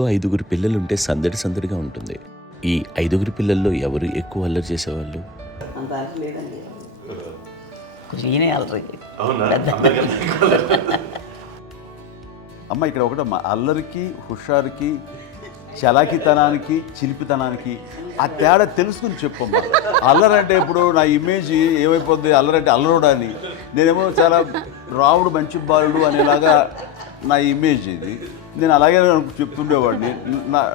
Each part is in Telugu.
ఇంట్లో 5గురు పిల్లలుంటే సందడి సందడిగా ఉంటుంది. ఈ 5గురు పిల్లల్లో ఎవరు ఎక్కువ అల్లరి చేసేవాళ్ళు? అంత అల్లరి లేదండి. ఈయనే అల్లరి. అమ్మ ఇక్కడ ఒకటి అల్లరికి, హుషారుకి, చలాకితనానికి, చిలిపితనానికి ఆ తేడా తెలుసుకుని చెప్పమ్మా. అల్లరంటే ఇప్పుడు నా ఇమేజ్ ఏమైపోద్ది, అల్లరంటే అల్లరుడు అని, నేనేమో చాలా రావుడు మంచి బాలుడు అనేలాగా నా ఇమేజ్ ఇది. నేను అలాగే చెప్తుండేవాడిని.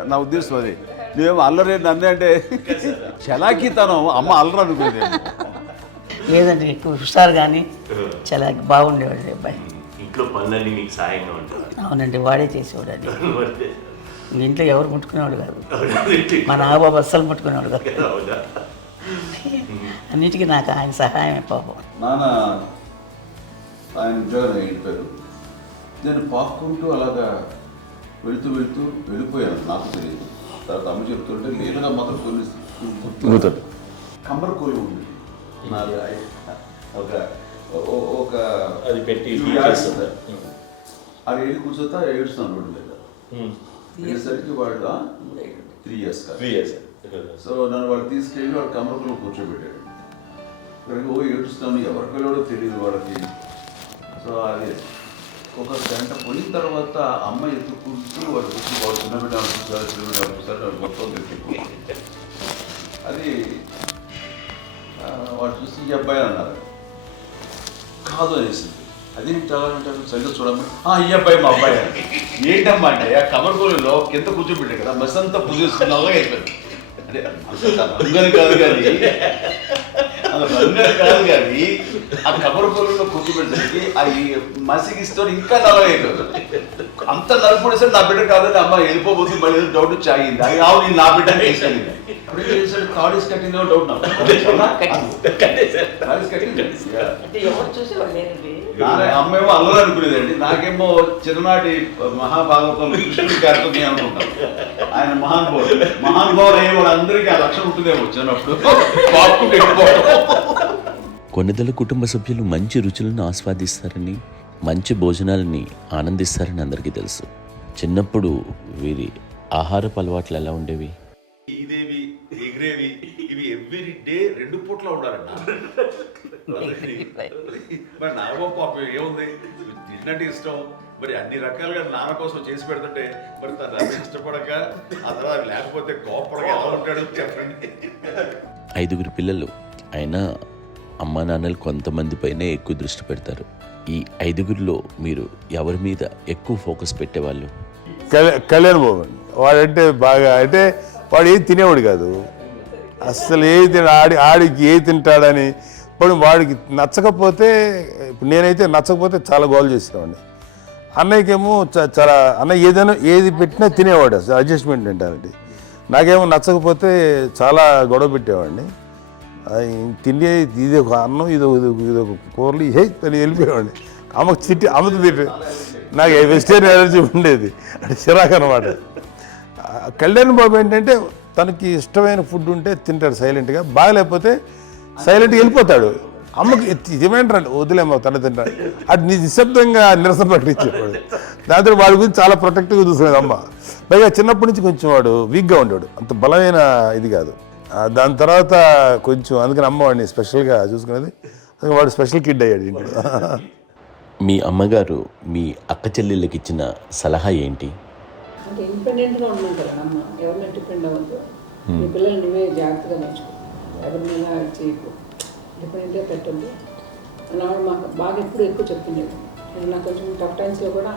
నా ఉద్దేశం అదే. నేనేమో అల్లరే నన్ను అంటే చలాకితనం, అమ్మ అల్లరు అనుకునేది. లేదండి, ఎక్కువ హుషారు కానీ చాలా బాగుండేవాడు అబ్బాయి. ఇంట్లో పనులన్నీ మీకు సాయంగా ఉంటాయి? అవునండి, వాడే చేసేవాడు. అది ఇంట్లో ఎవరు ముట్టుకునేవాడు కాదు. మా నాగబాబు అస్సలు ముట్టుకునేవాడు కాదు. అన్నిటికీ నాకు ఆయన సహాయమే పాపం. నాన్న ఆయన ఉద్యోగం వెళ్ళిపోయారు. నేను పాక్కుంటూ అలాగా వెళుతూ వెళ్ళిపోయాను. నాకు తెలియదు. తర్వాత అమ్మ చెప్తుంటే నేరుగా మాత్రం కొన్ని కమ్మరకోలు ఉంది. ఒక అది పెట్టి అది వెళ్ళి కూర్చోతా ఏడుస్తున్నాను రోడ్డు మీద. వెళ్ళేసరికి వాళ్ళు 3 years. సో నన్ను వాళ్ళు తీసుకెళ్ళి వాడు కమ్మరకోలు కూర్చోబెట్టాడు. ఇక్కడికి ఏడుస్తాను, ఎవరి పిల్లడో తెలియదు వాళ్ళకి. సో అది ఒక గంట పోయిన తర్వాత అమ్మ ఎత్తుకుంటూ వాడు వచ్చి వాడు చిన్నబిడ్డ చూసారు మొత్తం తెచ్చి అది వాడు చూసి ఈ అబ్బాయి అన్నారు. కాదు అనేసింది. అదేంటారు సరిగ్గా చూడమ్మా, ఈ అబ్బాయి మా అబ్బాయి అని. ఏంటమ్మా అంటే ఆ కమర్గోలులో కింద కూర్చోబెట్టాడు కదా, బస్ అంతా పూజిస్తున్నా అయిపోయింది. అంటే రంగని కాదు కానీ ఆ కబరపూలలో కూర్చోబెట్టడానికి అవి మసిగిస్తూ ఇంకా నలవైపోయింది. అంత నలుపుడేసరి నా బిడ్డ కాదని అమ్మ వెళ్ళిపోబోతుంది. మళ్ళీ డౌట్ వచ్చి ఆగింది. అది కావు నేను నా బిడ్డ వేసాను. థర్డ్ ఇస్ కట్టింగ్ డౌట్ నాకు. అమ్మేమో అల్లరి అనుకునేదండి. నాకేమో చిన్ననాటి మహాభాగవతం కృష్ణుడి కార్యక్రమం అనుకుంటాను. ఆయన మహానుభావులు అయ్యే వాళ్ళందరికీ ఆ లక్ష్యం ఉంటుందేమో చిన్నప్పుడు. కొన్నిదల కుటుంబ సభ్యులు మంచి రుచులను ఆస్వాదిస్తారని, మంచి భోజనాలని ఆనందిస్తారని అందరికీ తెలుసు. చిన్నప్పుడు వీరి ఆహారపు అలవాట్లు ఎలా ఉండేవి? ఇదేవి ఎగిరేవి ఇవి ఎవ్రీ డే 2 పూట్ల ఉండాలన్న. మరి నాగబాబు పాపం ఏముంది, తిన్నట్టు ఇష్టం. మరి అన్ని రకాలుగా నాన్న కోసం చేసి పెడుతుంటే మరి తను అవి ఇష్టపడక ఆ తర్వాత లేకపోతే కోపడక ఎలా ఉంటాడు చెప్పండి. 5గురు పిల్లలు అయినా అమ్మా నాన్నలు కొంతమంది పైనే ఎక్కువ దృష్టి పెడతారు. ఈ 5గురిలో మీరు ఎవరి మీద ఎక్కువ ఫోకస్ పెట్టేవాళ్ళు? కళ్యాణ్ బాబు అండి. వాడంటే బాగా, అంటే వాడు ఏది తినేవాడు కాదు అసలు. ఏది ఆడికి ఏది తింటాడని. ఇప్పుడు వాడికి నచ్చకపోతే, ఇప్పుడు నేనైతే నచ్చకపోతే చాలా గోల్ చేసేవాడిని. అన్నయ్యకేమో చాలా అన్నయ్య ఏది పెట్టినా తినేవాడు. అసలు అడ్జస్ట్మెంట్ మెంటాలిటీ. నాకేమో నచ్చకపోతే చాలా గొడవ పెట్టేవాడిని. తిండి ఇది ఒక అన్నం, ఇదొక కూరలు అని వెళ్ళిపోయేవాడిని. అమ్మకు అమ్మతో తిట్టి నాకు వెజిటేరియన్ ఎలర్జీ ఉండేది. అంటే చిరాకు అనమాట. కళ్యాణ్ బాబు ఏంటంటే తనకి ఇష్టమైన ఫుడ్ ఉంటే తింటాడు సైలెంట్గా, బాగలేకపోతే సైలెంట్గా వెళ్ళిపోతాడు. అమ్మకి ఇదేమంటారండి, వదిలేమో తన తింటాడు. అది నిశ్శబ్దంగా నిరసన ప్రకటించేవాడు. దాంతో వాడి గురించి చాలా ప్రొటెక్ట్గా చూసుకునేది అమ్మ. పైగా చిన్నప్పటి నుంచి కొంచెం వాడు వీక్గా ఉండేవాడు, అంత బలమైన ఇది కాదు. దాని తర్వాత కొంచెం అందుకని అమ్మ వాడిని స్పెషల్గా చూసుకునేది. వాడు స్పెషల్ కిడ్ అయ్యాడు ఇంట్లో. మీ అమ్మగారు మీ అక్క చెల్లెళ్ళకి ఇచ్చిన సలహా ఏంటి? అంటే ఇండిపెండెంట్గా ఉండమంటారు అమ్మ. ఎవరిని డిపెండ్ అవ్వద్దు, నీ పిల్లలు నువ్వే జాగ్రత్తగా నేర్చుకో, ఎవరినైనా చేయకు, డిపెండెంట్గా పెట్టద్దు అని ఆవిడ మాకు బాగా ఎక్కువ చెప్తుండేది. నాకు కొంచెం టఫ్ టైమ్స్లో కూడా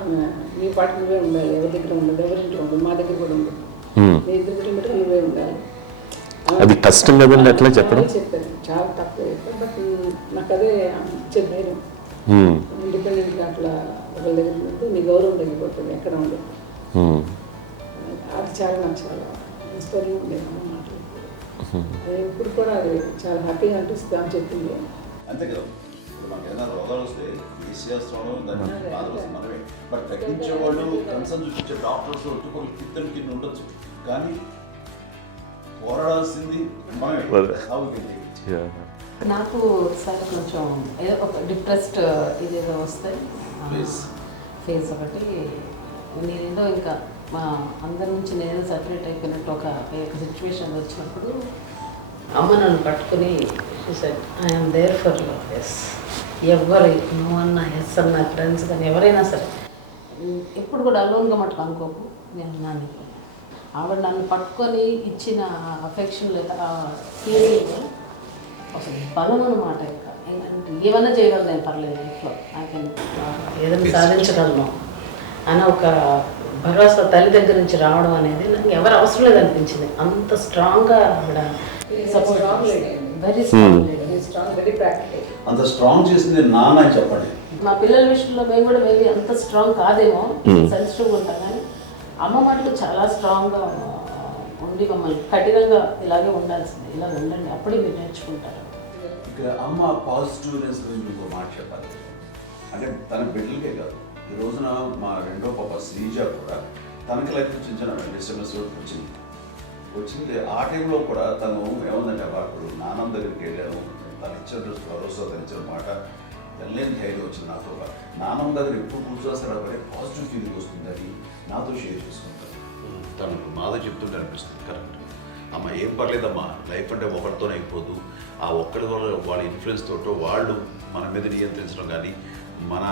నీ పాటు నువ్వే ఉండాలి, ఎవరి దగ్గర ఉండదు, ఎవరింట్లో ఉండదు, మా దగ్గర కూడా ఉండదు, నీ ఇద్దరు కిలోమీటర్లు నువ్వే ఉండాలి. అది కష్టం కదండి అట్లా చెప్పడం? చెప్పారు, చాలా తక్కువ చెప్పారు. బట్ నాకు అదే ఇచ్చే ధైర్యం. ఇండిపెండెంట్గా అట్లా ఒకరి దగ్గర ఉంటే నీ గౌరవం తగ్గిపోతుంది, ఎక్కడ ఉండదు. అది చాలా నాకు చాలా ఇన్స్పైరింగ్ ఉండేది అమ్మ మాటలు. అది ఇప్పుడు కూడా అది చాలా హ్యాపీగా అనిపిస్తుంది అని చెప్పింది. అంతే కదా, ఇప్పుడు మనకు ఏదైనా రోగాలు వస్తే తీసేస్తాం, దాన్ని బాధపడుతుంది మనమే. బట్ తగ్గించేవాళ్ళు, కన్సర్న్ చూపించే డాక్టర్స్ ఒట్టుకోలు కింద కింద ఉండొచ్చు, కానీ పోరాడాల్సింది మనమే. నాకు సార్ కొంచెం ఏదో ఒక డిప్రెస్డ్ ఇదేదో వస్తాయి ఫేజ్ ఒకటి. నేనేదో ఇంకా మా అందరి నుంచి నేను సపరేట్ అయిపోయినట్టు ఒక సిచ్యువేషన్ వచ్చినప్పుడు అమ్మ నన్ను పట్టుకుని I'm there for you. Yes, ఎవరు నువ్వు అన్నా ఎస్ అన్న ఫ్రెండ్స్ కానీ ఎవరైనా సరే ఎప్పుడు కూడా అలోన్గా మటుకు అనుకోకు, నేను నాన్న ఆవిడ నన్ను పట్టుకొని ఇచ్చిన అఫెక్షన్ లేదా ఫీలింగ్ అసలు బలం అన్నమాట. ఇంకా ఏంటంటే ఏమన్నా చేయగలను నేను, పర్లేదు ఇంట్లో ఏదైనా సాధించగలను అని ఒక భరోసా తల్లి దగ్గర నుంచి రావడం అనేది నాకు ఎవరు అవసరం లేదు అనిపించింది. అంత స్ట్రాంగ్గా ఆవిడ support, very strong, very practical. అంత స్ట్రాంగ్ చేసింది నాన్న అని చెప్పండి. మా పిల్లల విషయంలో మేము కూడా మేబీ అంత స్ట్రాంగ్ కాదేమో, సెన్సిటివ్గా ఉంటాం, కానీ అమ్మ మాటలు చాలా స్ట్రాంగ్గా ఉండి మమ్మల్ని కఠినంగా ఇలాగే ఉండాల్సింది, ఇలా ఉండండి అప్పుడే మీరు నేర్చుకుంటారు. ఇక్కడ అమ్మ పాజిటివ్నెస్ గురించి ఇంకో మాట చెప్పాలి. అంటే తన బిడ్డలకే కాదు, ఈ రోజున మా రెండో పాప శ్రీజ కూడా తనకి లైఫ్ చిన్న డిస్టర్బెన్స్ వచ్చింది. ఆ టైంలో కూడా తను ఏముందంటే అప్పుడు నాన్నమ్మ దగ్గరికి వెళ్ళాను, తను ఇచ్చిన భరోసా, తను ఇచ్చిన మాట వెళ్ళలేని ధైర్యం వచ్చింది నాతో. నాన్నమ్మ దగ్గర ఎప్పుడు కూర్చోస్తాడు అప్పుడే పాజిటివ్ ఫీలింగ్ వస్తుందని నాతో షేర్ చేసుకుంటాను. తను మాతో చెప్తుంటే అనిపిస్తుంది కరెక్ట్. అమ్మ ఏం పర్లేదమ్మా, లైఫ్ అంటే ఒకరితోనే అయిపోదు, ఆ ఒక్కరి వల్ల వాళ్ళ ఇన్ఫ్లుయెన్స్ తోటో వాళ్ళు మన మీద నియంత్రించడం కానీ మన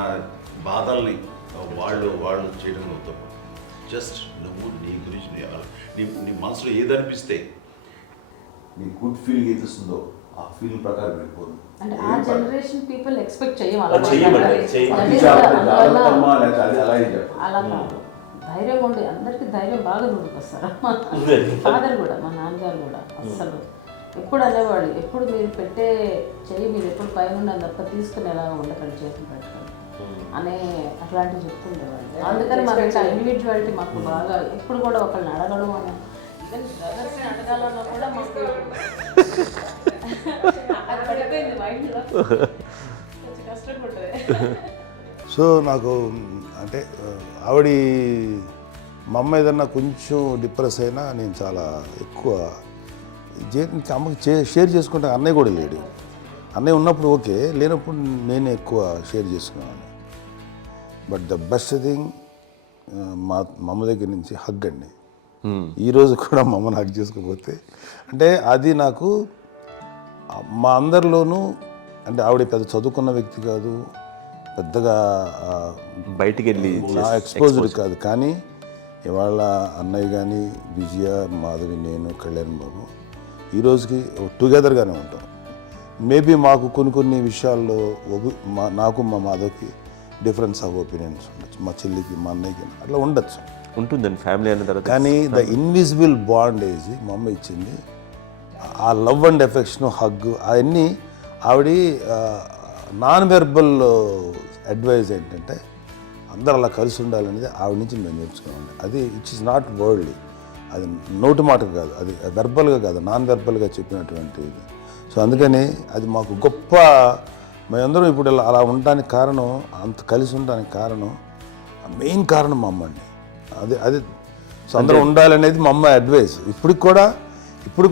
బాధల్ని వాళ్ళు చేయడం తప్ప, జస్ట్ నువ్వు నీ గురించి నీ మనసులో ఏదనిపిస్తే నీ గుడ్ ఫీలింగ్ ఏది వస్తుందో ఆ ఫీలింగ్ ప్రకారం వెళ్ళిపోదు. అంటే ఆ జనరేషన్ పీపుల్ ఎక్స్పెక్ట్ అలా కాదు, ధైర్యం ఉండి అందరికీ ధైర్యం బాగా నూరుకొస్తారు. ఫాదర్ కూడా, మా నాన్నగారు కూడా అస్సలు ఎప్పుడు అనేవాళ్ళు, ఎప్పుడు మీరు పెట్టే చెయ్యి మీరు ఎప్పుడు పైన తప్ప తీసుకుని ఎలా ఉండకండి, చేతులు పెట్టుకొని అనే అట్లాంటివి చెప్తుండేవాళ్ళు. అందుకని మాకు ఇంకా ఇండివిజువాలిటీ మాకు బాగా, ఎప్పుడు కూడా ఒకళ్ళని అడగడం అని, ఈవెన్ బ్రదర్స్ని అడగాలన్నా కూడా మాకు అది పడిపోయింది మైండ్లో, కొంచెం కష్టపడుతుంది. సో నాకు అంటే ఆవిడ మా అమ్మ ఏదన్నా కొంచెం డిప్రెస్ అయినా నేను చాలా ఎక్కువ అమ్మకి షేర్ చేసుకుంటే, అన్నయ్య కూడా లేడు. అన్నయ్య ఉన్నప్పుడు ఓకే, లేనప్పుడు నేనే ఎక్కువ షేర్ చేసుకున్నాను. బట్ ద బెస్ట్ థింగ్ మా అమ్మ దగ్గర నుంచి హగ్ అండి. ఈరోజు కూడా మా అమ్మని హగ్ చేసుకోకపోతే అంటే అది నాకు మా అందరిలోనూ, అంటే ఆవిడ పెద్ద చదువుకున్న వ్యక్తి కాదు, పెద్దగా బయటికి వెళ్ళి నా ఎక్స్పోజర్ కాదు, కానీ ఇవాళ అన్నయ్య కానీ విజయ, మాధవి, నేను, కళ్యాణ్ బాబు ఈ రోజుకి టుగెదర్గానే ఉంటాం. మేబీ మాకు కొన్ని విషయాల్లో నాకు మా మాధవ్కి డిఫరెన్స్ ఆఫ్ ఒపీనియన్స్ ఉండొచ్చు, మా చెల్లికి మా అన్నయ్యకి అట్లా ఉండొచ్చు, ఉంటుందండి ఫ్యామిలీ అన్న తర్వాత. కానీ ద ఇన్విజిబుల్ బాండేజ్ మా అమ్మ ఇచ్చింది, ఆ లవ్ అండ్ ఎఫెక్షన్, హగ్, అవన్నీ ఆవిడ నాన్ వెర్బల్ అడ్వైజ్ ఏంటంటే అందరూ అలా కలిసి ఉండాలనేది ఆవిడ నుంచి మేము నేర్చుకున్నామండి. అది ఇట్స్ ఇస్ నాట్ వర్డ్లీ, అది నోటి మాట కాదు, అది వెర్బల్గా కాదు, నాన్ వెర్బల్గా చెప్పినటువంటి ఇది. సో అందుకని అది మాకు గొప్ప, మేమందరం ఇప్పుడు అలా ఉండడానికి కారణం, అంత కలిసి ఉండడానికి కారణం, మెయిన్ కారణం మా అమ్మ అండి. అది సో అందరూ ఉండాలనేది మా అమ్మ అడ్వైస్. ఇప్పుడు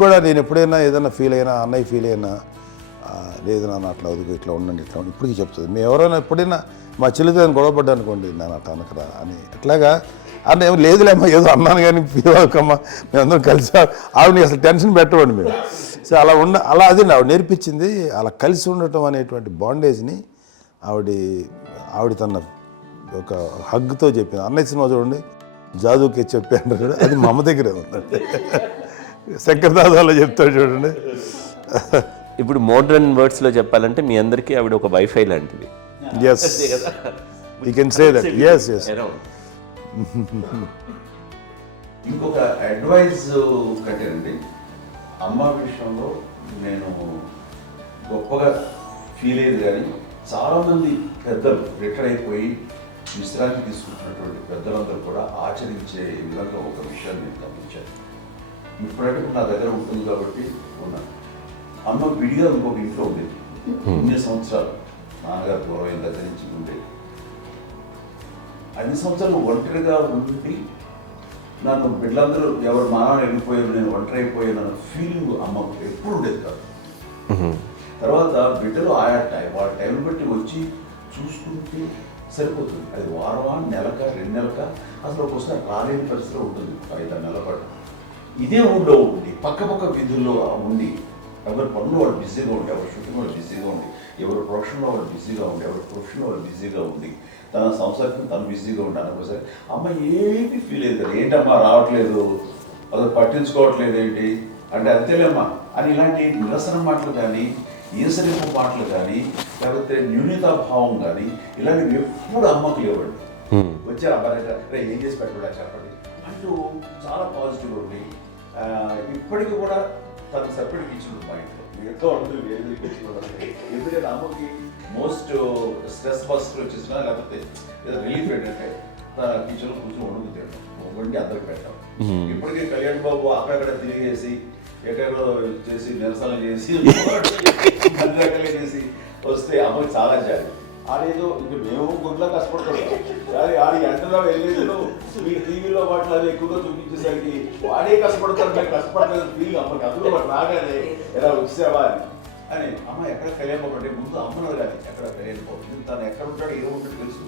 కూడా నేను ఎప్పుడైనా ఏదైనా ఫీల్ అయినా, అన్నయ్య ఫీల్ అయినా, లేదు నాన్న అట్లా వదుకు, ఇట్లా ఉండండి, ఇట్లా ఉండి ఇప్పటికీ చెప్తుంది. మేము ఎవరైనా ఎప్పుడైనా మా చెల్లితో గొడవపడ్డా అనుకోండి, నేను అట్లా అనకరా అని, ఎట్లాగా అన్న ఏమో లేదులేమ్మా, ఏదో అన్నాను కానీ ఫీల్ అవ్వకమ్మా, మేమందరం కలిసి ఆవిడని అసలు టెన్షన్ పెట్టవండి మేము. సో అలా అది ఆవిడ నేర్పించింది, అలా కలిసి ఉండటం అనేటువంటి బాండేజ్ని ఆవిడ తన ఒక హగ్తో చెప్పింది. అన్నయ్య సినిమా చూడండి, జాదూకే చెప్పాను కూడా, అది మా అమ్మ దగ్గరే ఉందండి. శంకరదాదాలో చెప్తాడు చూడండి. ఇప్పుడు మోడ్రన్ వర్డ్స్లో చెప్పాలంటే మీ అందరికీ ఆవిడ ఒక వైఫై లాంటిది. Yes, you can say that. Yes yes. ఇంకొక అడ్వైజ్ కట్టేనండి, అమ్మ విషయంలో నేను గొప్పగా ఫీల్ అయ్యేది, కానీ చాలామంది పెద్దలు రిటైర్ అయిపోయి విశ్రాంతి తీసుకుంటున్నటువంటి పెద్దలందరూ కూడా ఆచరించే విధంగా ఒక విషయాన్ని నేను గమనించాను. ఇప్పుడంటే నా దగ్గర ఉంటుంది కాబట్టి ఉన్నాను. అమ్మ విడిగా ఇంకొక ఇంట్లో ఉండేది, ఇన్ని సంవత్సరాలు నాన్నగారు దూరం దగ్గర నుంచి ఉండేది. అన్ని సంవత్సరాలు ఒంటరిగా ఉండి నన్ను బిడ్డలందరూ ఎవరు మానవ వెళ్ళిపోయారు, నేను ఒంటరి అయిపోయాను అన్న ఫీలింగ్ అమ్మకు ఎప్పుడు ఉండేది కాదు. తర్వాత బిడ్డలు వాళ్ళ టైం బట్టి వచ్చి చూసుకుంటూ సరిపోతుంది. అది వారమా, నెలక, 2 నెలక, అసలు ఒకసారి రాలేని పరిస్థితిలో ఉంటుంది 5-6 నెలల పాటు. ఇదే ఊళ్ళో ఉండి పక్క వీధుల్లో ఉండి ఎవరి పనులు వాళ్ళు బిజీగా ఉండి, ఎవరి షూటింగ్ వాళ్ళు బిజీగా ఉండి, ఎవరి ప్రొఫెషన్లో వాళ్ళు బిజీగా ఉండి, ఎవరి ప్రొఫెషన్లో వాళ్ళు బిజీగా ఉండి, తన సంసారం తను బిజీగా ఉంటాను. ఒకసారి అమ్మ ఏమీ ఫీల్ అయ్యేది, ఏంటమ్మా రావట్లేదు, అసలు పట్టించుకోవట్లేదు ఏంటి అంటే, అంతేలేమ్మా అని ఇలాంటి నిరసన మాటలు కానీ, ఈసరింపు మాటలు కానీ, లేకపోతే న్యూనతాభావం కానీ ఇలాంటివి ఎప్పుడు అమ్మకు లేవండి. వచ్చారు అబ్బాయి ఏం చేసి పెట్టడా చెప్పండి అంటూ చాలా పాజిటివ్ ఉండి ఇప్పటికీ కూడా తను సపరేట్ కిచెన్ మా ఇంట్లో ఎంతో ఉంటుంది. వేరే కిచెన్ ఎందుకంటే అమ్మకి మోస్ట్ స్ట్రెస్ బస్టర్ వచ్చేసినా లేకపోతే ఏదో రిలీఫ్ ఏంటంటే తన కిచెన్లో కూర్చొని వండి అందరికి పెట్టాం. ఇప్పటికీ కళ్యాణ్ బాబు అక్కడక్కడ తిరిగేసి ఎక్కడో చేసి నిరసన చేసి అన్ని రకాలు చేసి వస్తే అమ్మకి చాలా జాలి. ఆడేదో ఇంక మేము గుడ్లా కష్టపడుతున్నాం కానీ ఆడి ఎంతలో వెళ్ళేదో మీ టీవీలో వాటిలో అది ఎక్కువగా చూపించేసరికి వాడే కష్టపడతారు, మేము కష్టపడలేదు ఫీల్ అమ్మకి. అందులో వాడు రాగానే ఎలా వచ్చేవా అని అమ్మ ఎక్కడ కళ్యాణ్ బాబు అంటే ముందు అమ్మను కానీ ఎక్కడ కళ్యాణ్ బాబు తను ఎక్కడ ఉంటాడో ఏ ఉంటుంది తెలుసు.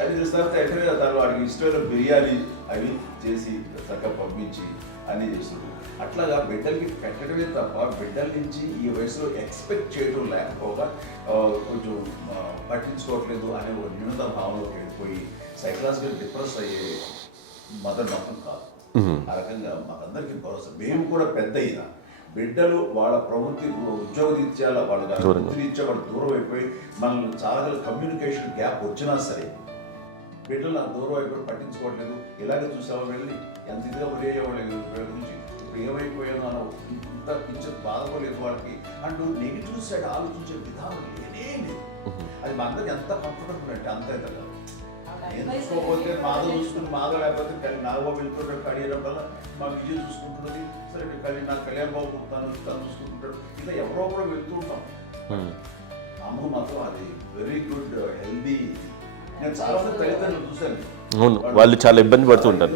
అది తెలిసిన తర్వాత ఎక్కడ తను వాడికి ఇష్టమైన బిర్యానీ అవి చేసి చక్కగా పంపించి అన్నీ చేస్తుంది. అట్లాగా బిడ్డలకి పెట్టడమే తప్ప బిడ్డల నుంచి ఈ వయసులో ఎక్స్పెక్ట్ చేయడం లేకపోగా కొంచెం పట్టించుకోవట్లేదు అనే ఒక న్యూనత భావంలోకి వెళ్ళిపోయి సైకలాజికల్ డిప్రెస్ అయ్యే మదర్ మాత్రం కాదు. ఆ రకంగా మాకందరికీ భరోసా. మేము కూడా పెద్ద అయినా బిడ్డలు వాళ్ళ ప్రవృత్తి ఉద్యోగరీత్యా వాళ్ళ వృత్తిరీత్యా వాళ్ళు దూరం అయిపోయి మనల్ని చాలా కమ్యూనికేషన్ గ్యాప్ వచ్చినా సరే బిడ్డలు నాకు దూరం అయిపోయి పట్టించుకోవట్లేదు. ఇలాగే చూసావా వెళ్ళి ఎంత ఇదిగా ఉదయ్యేవాళ్ళు గురించి ఇప్పుడు ఏమైపోయాను అని ఇంత కించెం బాధపడలేదు వాళ్ళకి అంటూ నెగిటివ్ సైడ్ ఆలోచించే విధానం లేనే లేదు. అది మా అందరికి ఎంత కంఫర్టబుల్ అంటే అంత అయితే కాదు. చూసుకోకపోతే మాధవ చూసుకుని మాధవ లేకపోతే నాగబాబు వెళ్తుంటాడు కడియడం వల్ల మా విజయ్ చూసుకుంటున్నది సరే నాకు కళ్యాణ్ బాబు తను చూసుకుంటుంటాడు. ఇలా ఎవరో కూడా వెళ్తూ ఉంటాం. అమ్మ మాత్రం అది వెరీ గుడ్ హెల్దీ. నేను చాలా మంది తల్లిదండ్రులు చూశాను, అవును, వాళ్ళు చాలా ఇబ్బంది పడుతూ ఉంటారు.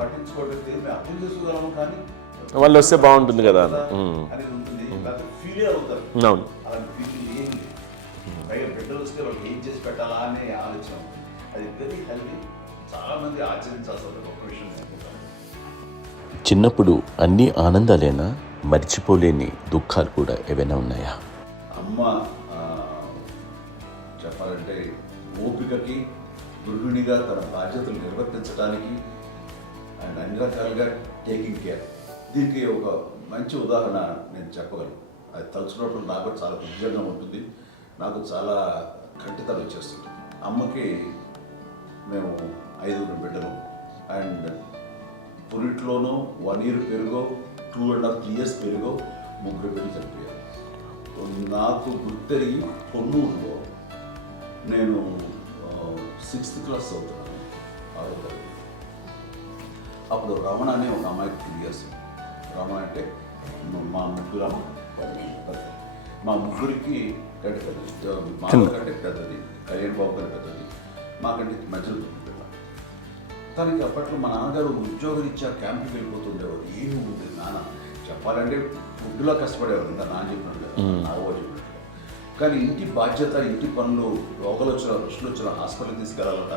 పట్టించుకోవట్లేదు, మేము అర్థం చేసుకోగలము కానీ వాళ్ళు వస్తే బాగుంటుంది కదా అనేది ఉంటుంది. ఫీల్ అవుతారు, అవును, అలాంటి ఫీలింగ్ ఏం లేదు. పైగా బిడ్డలు వస్తే వాళ్ళకి ఏం చేసి పెట్టాలా అనే ఆలోచన. అది వెరీ హెల్దీ. చాలా మంది ఆచరించాల్సిన ఒక విషయం అనుకుంటాను. చిన్నప్పుడు అన్ని ఆనందాలేనా, మర్చిపోలేని దుఃఖాలు కూడా ఏవైనా ఉన్నాయా? అమ్మ చెప్పాలంటే ఓపికకి, గృహిణిగా తన బాధ్యతలు నిర్వర్తించడానికి అండ్ అన్ని రకాలుగా టేకింగ్ కేర్. దీనికి ఒక మంచి ఉదాహరణ నేను చెప్పగలను. అది తలుచుకున్నప్పుడు నాకు చాలా ఉద్యోగంగా ఉంటుంది, నాకు చాలా కంటితలు వచ్చేస్తుంది. అమ్మకి మేము 5 బిడ్డలు అండ్ పురిట్లోనూ 1 year పెరుగో 2.5 years పెరుగో 3 బిడ్డలు చనిపోయారు. నాకు గుర్తెరిగి పొన్నూరులో నేను 6th class చదువుతున్నాను, 6వ తరగతి. అప్పుడు రమణ అనే ఒక అమ్మాయికి 2 years. రమణ అంటే మా ముగ్గురికి కంటే పెద్దది, మా కంటే పెద్దది, కళ్యాణ్ బాబు కంటే పెద్దది, మాకంటే మధ్యలో పిల్ల. తనకి అప్పట్లో మా నాన్నగారు ఉద్యోగరీత్యా క్యాంప్కి వెళ్ళిపోతుండేవారు. ఏమి ఉంటుంది నాన్న చెప్పాలంటే ఫుడ్లో కష్టపడేవారు, ఇంకా నాన్న చెప్పినట్టు కదా, నాగో చెప్పినట్టు. కానీ ఇంటి బాధ్యత, ఇంటి పనులు, రోగాలు వచ్చిన రుచులు వచ్చిన హాస్పిటల్కి తీసుకెళ్ళాలట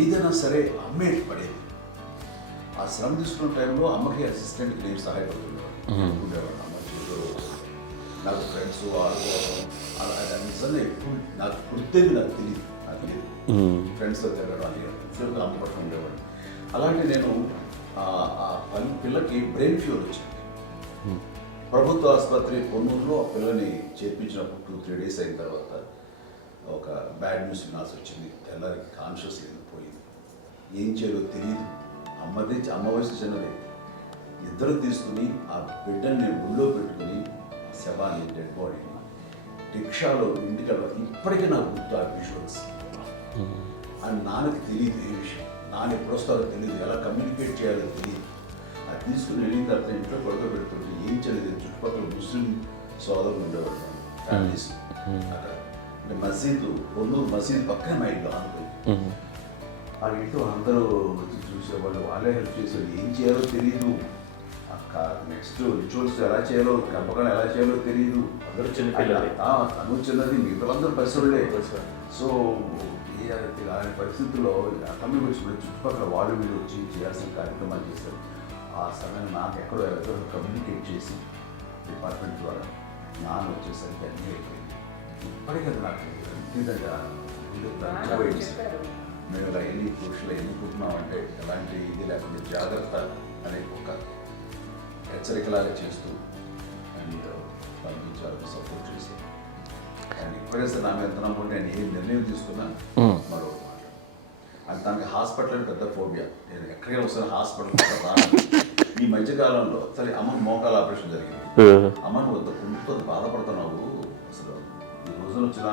ఏదైనా సరే అమ్మే పడేది. ఆ శ్రమ తీసుకున్న టైంలో అమ్మకి అసిస్టెంట్కి నేను సహాయపడుతుండేవాడు ఉండేవాడు. అమ్మ చేతులు నాకు ఫ్రెండ్స్ అలా నిజంగా ఎప్పుడు నాకు గుర్తేది నాకు తెలియదు ఫ్రెండ్స్తో తిరగడం అని ఫ్రెండ్స్ అమ్మ పట్ల ఉండేవాడు. అలాంటి నేను ఆ పిల్లకి బ్రెయిన్ ఫీవర్ వచ్చింది. ప్రభుత్వ ఆసుపత్రి పొన్నూరులో ఆ పిల్లని చేర్పించినప్పుడు 2-3 days అయిన తర్వాత ఒక బ్యాడ్ న్యూస్ వినాల్సి వచ్చింది. తెల్లారికి కాన్షియస్ పోయింది, ఏం చేయాలో తెలియదు. అమ్మ వయసు చిన్నదే. ఇద్దరు తీసుకుని ఆ బిడ్డని నేను ఒళ్ళో పెట్టుకుని శవాన్ని, డెడ్ బాడీని రిక్షాలో ఇంటికి వెళ్ళాలి. ఇప్పటికీ నాకు గుర్తు ఆ విజువల్స్. అని నాన్నకి తెలియదు ఏ విషయం, నాన్న ఎప్పుడు వస్తారో తెలియదు, ఎలా కమ్యూనికేట్ చేయాలో తెలియదు. అది తీసుకుని వెళ్ళిన తర్వాత ఇంట్లో పడుకోబెడుతుంటే ఏం చేయలేదు. చుట్టుపక్కల ముస్లిం సోదరులు ఉండేవాడు, ఫ్యామిలీస్ అక్కడ. అంటే మసీదు, పొన్నూరు మసీదు పక్కనే మా ఇంట్లో అనుకుని ఆ ఇంట్లో అందరూ వచ్చి చూసేవాళ్ళు, వాళ్ళే హెల్ప్ చేసేవాళ్ళు. ఏం చేయాలో తెలియదు. ఆ నెక్స్ట్ రిచువల్స్ ఎలా చేయాలో, పెంపకం ఎలా చేయాలో తెలియదు. అందరూ చిన్నపిల్లలే. తను చిన్నది, మిగతాలందరూ పసివాళ్ళే. సో అలాంటి పరిస్థితుల్లో తమ్మికి వచ్చినప్పుడు చుట్టుపక్కల వాళ్ళు మీరు వచ్చి చేయాల్సిన కార్యక్రమాలు చేశారు. ఆ సమయం నాకు ఎక్కడో కమ్యూనికేట్ చేసి డిపార్ట్మెంట్ ద్వారా నాన్న వచ్చేసరికి అన్నీ అయిపోయింది. ఇప్పటికీ అది నాకు మేము ఇలా ఎన్ని పురుషులు ఎన్ని పుట్టినామంటే ఎలాంటి ఇది లేకుండా జాగ్రత్త అనే ఒక హెచ్చరికలాగా చేస్తూ అండ్ పంపించాలని సపోర్ట్ చేశాను. అండ్ ఇప్పుడైతే నా మీద ఎంత నమ్మకం నేను ఏ నిర్ణయం తీసుకున్నా మరో మాట. అది తనకి హాస్పిటల్ అని పెద్ద ఫోబియా. నేను ఎక్కడికి వస్తాను హాస్పిటల్. ఈ మధ్యకాలంలో సరే అమ్మ మోకాల ఆపరేషన్ జరిగింది. అమ్మ నువ్వు కొంత బాధపడుతున్నావు, అసలు ఈ రోజున వచ్చిన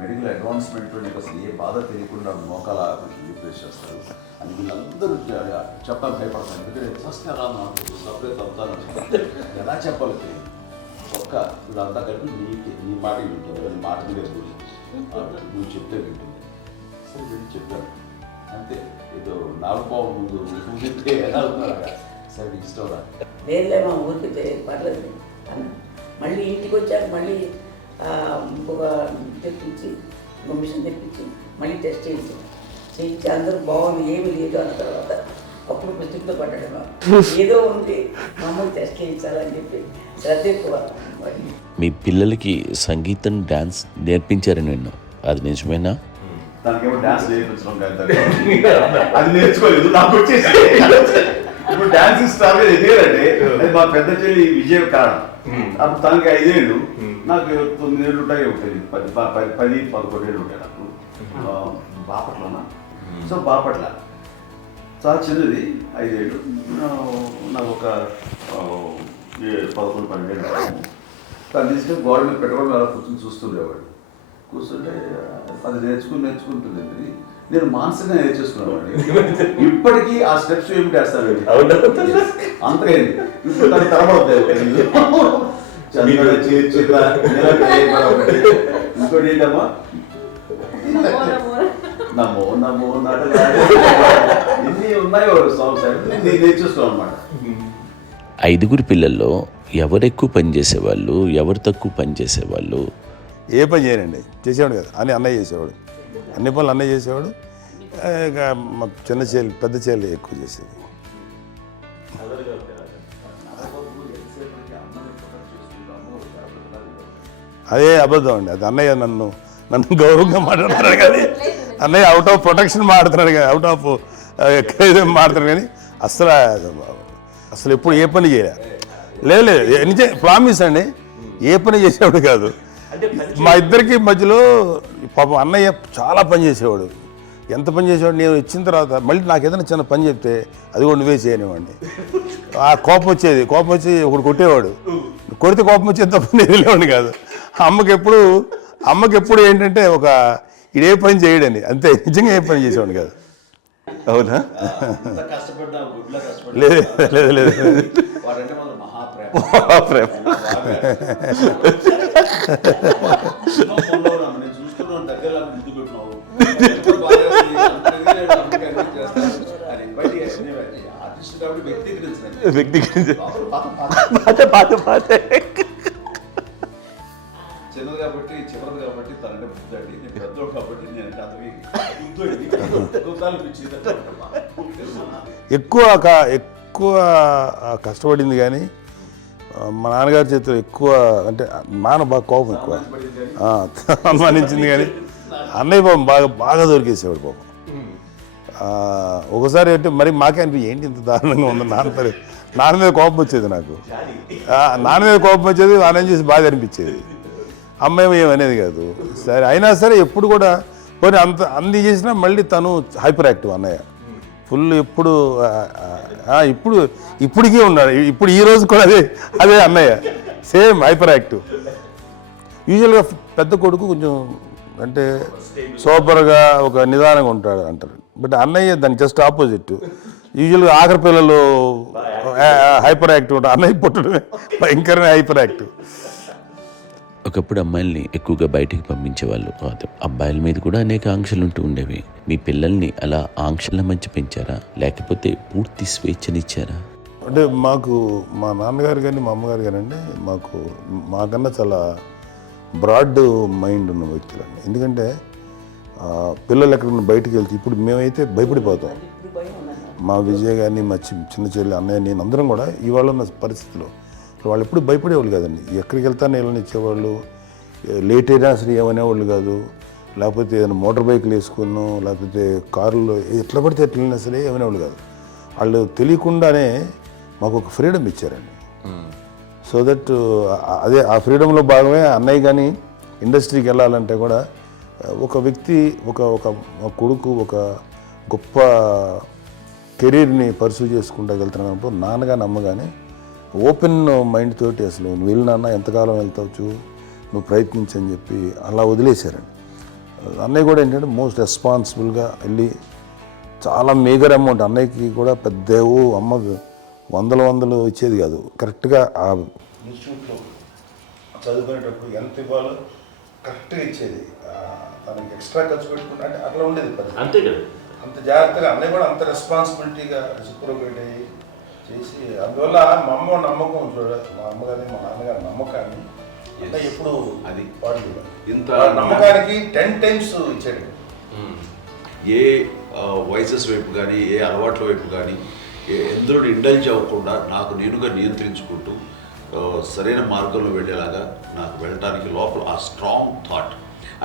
మెడికల్ అడ్వాన్స్మెంట్లో నీకు అసలు ఏ బాధ తెలియకుండా మోకాల ఆపరేషన్ రీప్లేస్ చేస్తారు అని వీళ్ళందరూ చెప్పడానికి భయపడతాను. ఎందుకంటే ఫస్ట్ ఎలా నాకు సపరేట్ అవుతాను ఎలా చెప్పాలి తెలియదు. ఒక్క వీళ్ళంతా కలిపి నీ మాట వింటుంది, నీ మాట మీద పోయి నువ్వు చెప్తే వింటుంది. సరే వీళ్ళు చెప్పాను అంతే. ఏదో నాలుగు ముందు చెప్తే ఎలా అవుతున్నారు సరే ఇష్టం రా లేదులే మా ఊరికి పర్లేదు అన్న. మళ్ళీ ఇంటికి వచ్చాక మళ్ళీ ఇంకొక తెప్పించి మిషన్ తెప్పించి మళ్ళీ టెస్ట్ చేయించి అందరూ బాగుంది ఏమి లేదు అన్న తర్వాత అప్పుడు పుస్తకంతో పడ్డాడు. ఏదో ఉంది మామూలు టెస్ట్ చేయించాలని చెప్పి శ్రద్ధ ఎక్కువ. మీ పిల్లలకి సంగీతం డాన్స్ నేర్పించారని విన్నా, అది నిజమేనా? దానికేమో డాన్స్ నేర్పించడం కానీ అది నేర్చుకోలేదు. నాకు వచ్చేసి ఇప్పుడు డాన్సింగ్ స్టార్ ఎదిగారంటే అది మా పెద్ద చెల్లి విజయ కారణం. అప్పుడు తనకి 5 ఏళ్ళు, నాకు 9 ఏళ్ళు ఉంటాయి. ఉంటుంది 10-11 ఏళ్ళు ఉంటాయి నాకు. బాపట్లనా? సో బాపట్ల చాలా చిన్నది, 5 ఏళ్ళు. నాకు ఒక 11-12 ఏళ్ళు. తను తీసుకొని గోడ మీద పెట్టుకోవడం అలా కూర్చొని చూస్తుండేవాడు. కూర్చుంటే అది నేర్చుకుంటుందండి. నేను మానసికంగా నేర్చేసుకున్నాను. ఇప్పటికీ ఆ స్టెప్స్ ఏమి చేస్తాను అంతగా ఇప్పుడు తను తరబడతాయి. ఇంకోటి ఏంటమ్మా నమో నమో ఎన్ని ఉన్నాయో సాంగ్స్ నేను నేర్చేసుకున్నాను అనమాట. 5 పిల్లల్లో ఎవరు ఎక్కువ పని చేసేవాళ్ళు, ఎవరు తక్కువ పని చేసేవాళ్ళు? ఏ పని చేయనండి, చేసేవాడు కదా అని అన్నయ్య చేసేవాడు. అన్ని పనులు అన్నయ్య చేసేవాడు. ఇక మా చిన్న చెల్లి పెద్ద చెల్లి ఎక్కువ చేసేది. అదే అబద్ధం అండి. అది అన్నయ్య నన్ను గౌరవంగా మాట్లాడుతున్నాడు కానీ అన్నయ్య అవుట్ ఆఫ్ ప్రొటెక్షన్ మాడుతున్నాడు కానీ అవుట్ ఆఫ్ మాడుతున్నాడు కానీ అసలు ఎప్పుడు ఏ పని చేయలే. లేదు నిజం ప్రామిస్ అండి, ఏ పని చేసేవాడు కాదు. మా ఇద్దరికి మధ్యలో పాపం అన్నయ్య చాలా పని చేసేవాడు. ఎంత పని చేసేవాడు, నేను ఇచ్చిన తర్వాత మళ్ళీ నాకు ఏదైనా చిన్న పని చెప్తే అది కూడా నువ్వే చేయనివ్వండి. ఆ కోపం వచ్చేది, కోపం వచ్చి ఒకడు కొట్టేవాడు. కొడితే కోపం వచ్చేది తప్ప నేను వెళ్ళేవాడిని కాదు. అమ్మకి ఎప్పుడు ఏంటంటే ఒక ఇదే పని చేయడని, అంతే. నిజంగా ఏ పని చేసేవాడిని కాదు. అవునా? లేదు లేదు లేదు మహాప్రేమ. చిన్నది కాబట్టి చివరిది కాబట్టి తనంటే బుద్ధండి. నేను పెద్దోడు కాబట్టి నేను ఎక్కువ కష్టపడింది కానీ మా నాన్నగారి చేతిలో ఎక్కువ అంటే నాన్న బాగా కోపం ఎక్కువ అనుమానించింది కానీ అన్నయ్య పాపం బాగా దొరికేసేవాడు పాపం. ఒకసారి అంటే మరి మాకే అనిపించి ఏంటి ఇంత దారుణంగా ఉంది నాన్న మీద కోపం వచ్చేది నాకు. నాన్న మీద కోపం వచ్చేది, నాన్న చేసి బాధ అనిపించేది. అమ్మాయి ఏమనేది కాదు. సరే అయినా సరే ఎప్పుడు కూడా పోనీ అంది చేసినా మళ్ళీ తను హైపర్ యాక్టివ్ అన్నయ్య ఫుల్. ఇప్పటికీ ఉన్నాడు. ఇప్పుడు ఈ రోజు కూడా అదే అన్నయ్య సేమ్ హైపర్ యాక్టివ్. యూజువల్గా పెద్ద కొడుకు కొంచెం అంటే సూపర్గా ఒక నిదానంగా ఉంటాడు అంటారు. బట్ అన్నయ్య దానికి జస్ట్ ఆపోజిట్. యూజువల్గా ఆఖరి పిల్లలు హైపర్ యాక్టివ్ ఉంటారు, అన్నయ్య పుట్టడమే భయంకరమైన హైపర్ యాక్టివ్. ఒకప్పుడు అమ్మాయిల్ని ఎక్కువగా బయటికి పంపించేవాళ్ళు కాదు, అబ్బాయిల మీద కూడా అనేక ఆంక్షలు ఉంటూ ఉండేవి. మీ పిల్లల్ని అలా ఆంక్షల మధ్య పెంచారా, లేకపోతే పూర్తి స్వేచ్ఛనిచ్చారా? అంటే మా నాన్నగారు కానీ మా అమ్మగారు కానీ అండి మాకన్నా చాలా బ్రాడ్ మైండ్ ఉన్న వ్యక్తులండి. ఎందుకంటే పిల్లలు ఎక్కడైనా బయటకు వెళ్తే ఇప్పుడు మేమైతే భయపడిపోతాం. ఇప్పుడు భయం ఉందన్న. మా విజయ్ కానీ మా చిన్న చెల్లి అన్నయ్య నేను అందరం కూడా ఇవాళ ఉన్న పరిస్థితిలో వాళ్ళు ఎప్పుడు భయపడేవాళ్ళు కాదండి. ఎక్కడికి వెళ్తాను వీళ్ళని ఇచ్చేవాళ్ళు, లేట్ అయినా అసలు ఏమనేవాళ్ళు కాదు. లేకపోతే ఏదైనా మోటార్ బైక్లు వేసుకున్నాను, లేకపోతే కారులో ఎట్లా పడితే ఎట్లా వెళ్ళినా సరే ఏమనేవాళ్ళు కాదు. వాళ్ళు తెలియకుండానే మాకు ఒక ఫ్రీడమ్ ఇచ్చారండి. సో దట్ అదే ఆ ఫ్రీడంలో భాగమే అన్నయ్య కానీ ఇండస్ట్రీకి వెళ్ళాలంటే కూడా ఒక వ్యక్తి ఒక కొడుకు ఒక గొప్ప కెరీర్ని పర్సూ చేసుకుంటూ వెళ్తున్నప్పుడు నాన్నగాని అమ్మగానే ఓపెన్ మైండ్ తోటి అసలు నువ్వు వెళ్ళినా ఎంతకాలం వెళ్తావు, నువ్వు ప్రయత్నించని చెప్పి అలా వదిలేశారండి. అన్నయ్య కూడా ఏంటంటే మోస్ట్ రెస్పాన్సిబుల్గా వెళ్ళి చాలా మేజర్ అమౌంట్ అన్నయ్యకి కూడా పెద్ద అమ్మ వందలు ఇచ్చేది కాదు. కరెక్ట్గా ఆ ఇన్స్టిట్యూట్లో చదువుకునేటప్పుడు ఎంత ఇవ్వాలో కరెక్ట్గా ఇచ్చేది. తనకి ఎక్స్ట్రా ఖర్చు పెట్టుకుంటే అంటే అట్లా ఉండేది పరిస్థితి. అంతే కదా, అంత జాగ్రత్తగా అన్నయ్య కూడా అంత రెస్పాన్సిబిలిటీగా రెసిప్రోకేట్ అయ్యి చేసి అందువల్ల మా అమ్మ నమ్మకం మా అమ్మగారి మా నాన్నగారి నమ్మకాన్ని అంటే ఎప్పుడు అది వాళ్ళు ఇంత నమ్మకానికి 10 times ఇచ్చాడు. ఏ వాయిసెస్ వైపు కానీ ఏ అలవాట్ల వైపు కానీ ఎందులో ఇండల్జ్ అవ్వకుండా నాకు నేనుగా నియంత్రించుకుంటూ సరైన మార్గంలో వెళ్ళేలాగా నాకు వెళ్ళడానికి లోపల ఆ స్ట్రాంగ్ థాట్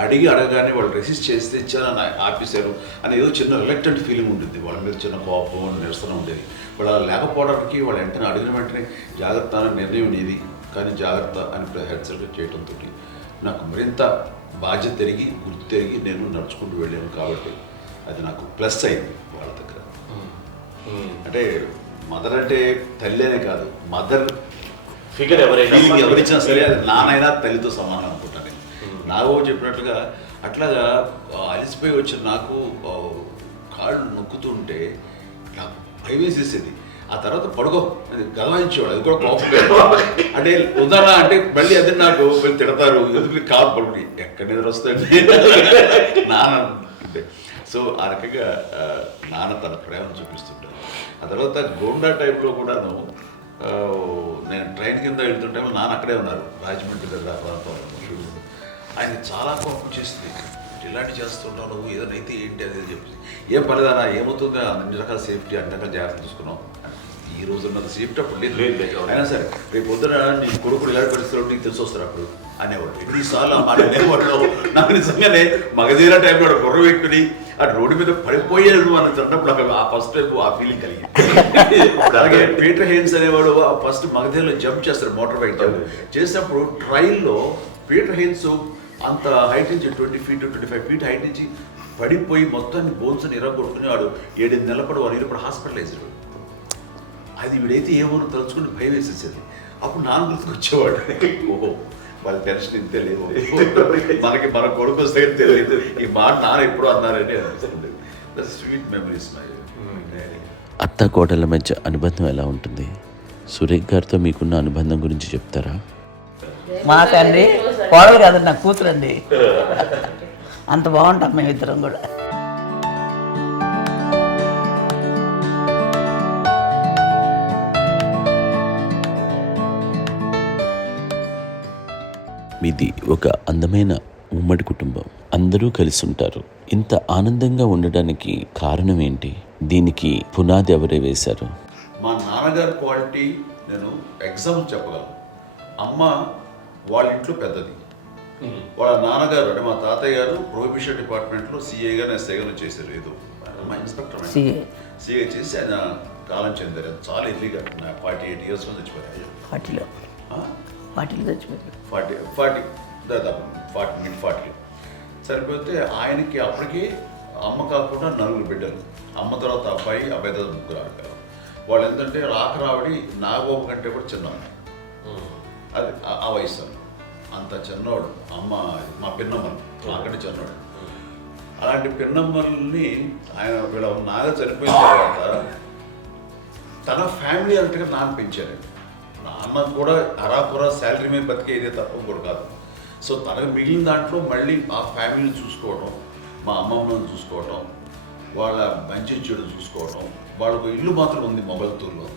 అడగగానే వాళ్ళు రెసిస్ట్ చేస్తే ఇచ్చారని ఆపేశారు అని ఏదో చిన్న రిలక్టెంట్ ఫీలింగ్ ఉంటుంది. వాళ్ళ మీద చిన్న కోపం నిరసన ఉండేది. వాళ్ళు అలా లేకపోవడానికి వాళ్ళు వెంటనే అడిగిన వెంటనే జాగ్రత్త అనే నిర్ణయం నీది కానీ జాగ్రత్త అని హెచ్చరిక చేయడంతో నాకు మరింత బాధ్యత తిరిగి గుర్తు తిరిగి నేను నడుచుకుంటూ వెళ్ళాను. కాబట్టి అది నాకు ప్లస్ అయింది వాళ్ళ దగ్గర. అంటే మదర్ అంటే తల్లి అనే కాదు, మదర్ ఫిగర్ ఎవరిచ్చినా సరే అది నానైనా తల్లితో సమానం అనుకుంటాను నేను. నాగో చెప్పినట్లుగా అట్లాగా అలిసిపోయి వచ్చిన నాకు కాళ్ళు నొక్కుతుంటే నాకు భయం వేసేసేది. ఆ తర్వాత పడుకో గదవాయించేవాడు, అది కూడా కోపం. అంటే ఉదాహరణ అంటే మళ్ళీ అది నాకు తిడతారు, ఎందుకు కాలు పడుకుని ఎక్కడ నిద్ర వస్తుంది నాన్న అంటే. సో ఆ రకంగా నాన్న తన ప్రేమను చూపిస్తుంటాను. ఆ తర్వాత గోండా టైప్లో కూడాను నేను ట్రైన్ కింద వెళ్తుంటే నాన్న అక్కడే ఉన్నారు, రాజమండ్రి దగ్గర ప్రాంతంలో. ఆయన చాలా కోపం చేస్తుంది, ఇలాంటి చేస్తుంటావు నువ్వు, ఏదైనా అయితే ఏంటి అది చెప్పి. ఏం పర్లేదన్నా ఏమవుతుంది, అన్ని రకాల సేఫ్టీ అన్ని రకాల జాగ్రత్త తీసుకున్నాం. ఈ రోజు ఉన్నంత సేఫ్టీ అప్పుడు లేదు. అయినా సరే రేపు పొద్దున నీ కొడుకులు ఇలాంటి పరిస్థితుల్లో నీకు తెలిసి వస్తారు అప్పుడు అనేవాడు. ఎన్నిసార్లు ఆ మాట అనేవాళ్ళు. నాకు నిజంగానే మగధీర టైంలో గుర్రం ఎక్కుని ఆ రోడ్డు మీద పడిపోయాడు అని అన్నప్పుడు ఆ ఫస్ట్ టైం ఆ ఫీలింగ్ కలిగింది. అలాగే పీటర్ హెయిన్స్ అనేవాడు ఫస్ట్ మగధీరలో జంప్ చేస్తారు, మోటార్ బైక్ జంప్ చేసినప్పుడు ట్రైల్లో పీటర్ హెయిన్స్ అంత హైట్ నుంచి 20 feet 25 feet హైట్ నుంచి పడిపోయి మొత్తాన్ని బోన్స్ని ఇరగొట్టుకుని వాడు 7 నెలల పాటు 1 year పాటు హాస్పిటలైజ్డ్. అది వీడైతే ఏమో తలుచుకుని భయం వేసేసేది. అప్పుడు నాన్న గుర్తుకు వచ్చేవాడు, ఓహో వాళ్ళ టెన్షన్ ఇంతే లేదు, మనకి మన కొడుకు వస్తే తెలియదు ఈ మాట నాన్న ఎప్పుడు అన్నారంటే అనిపిస్తుంది. Sweet memories. అత్త కోడళ్ళ మధ్య అనుబంధం ఎలా ఉంటుంది? సురేఖ్ గారితో మీకున్న అనుబంధం గురించి చెప్తారా? మా తండ్రి కోడలు కాదు, నా కూతురండి. అంత బాగుంటాం మేమిద్దరం కూడా. మీది ఒక అందమైన ఉమ్మడి కుటుంబం, అందరూ కలిసి ఉంటారు. ఇంత ఆనందంగా ఉండడానికి కారణం ఏంటి? దీనికి పునాది ఎవరే వేశారు? మా నాన్నగారి క్వాలిటీ నేను ఎగ్జాంపుల్ చెప్పగలను. అమ్మ వాళ్ళ ఇంట్లో పెద్దది, వాళ్ళ నాన్నగారు అంటే మా తాతయ్య గారు ప్రొహిబిషన్ డిపార్ట్మెంట్లో సిఏగానే ఎస్ఐగానే చేశారు. ఏదో మా ఇన్స్పెక్టర్ సిఏ చేసి ఆయన కాలం చెందారు. చాలా ఎర్లీగా 48 years చచ్చిపోయారు. 40 దాదాపు 40 సరిపోతే ఆయనకి అప్పటికి అమ్మ కాకుండా 4 బిడ్డలు. అమ్మ తర్వాత అబ్బాయి తర్వాత 3 ఆడపిల్లలు. వాళ్ళు ఎంతంటే రాకరావడి నాగబాబు కంటే కూడా చిన్నమ్మ, అది ఆ వయసు అంత చిన్నవాడు. అమ్మ మా పిన్నమ్మలు నాకంటే చిన్నవాడు. అలాంటి పిన్నమ్మల్ని ఆయన వీళ్ళ నాగ చనిపోయిన తర్వాత తన ఫ్యామిలీ అంతగా నాన్న పెంచారు. నాన్న కూడా అరాపురా శాలరీ మీద బతికేదే తప్ప కూడా కాదు. సో తనకు మిగిలిన దాంట్లో మళ్ళీ ఆ ఫ్యామిలీని చూసుకోవడం, మా అమ్మమ్మని చూసుకోవడం, వాళ్ళ మంచి చెడు చూసుకోవడం. వాళ్ళకు ఇల్లు మాత్రం ఉంది మొగల్తూరులో.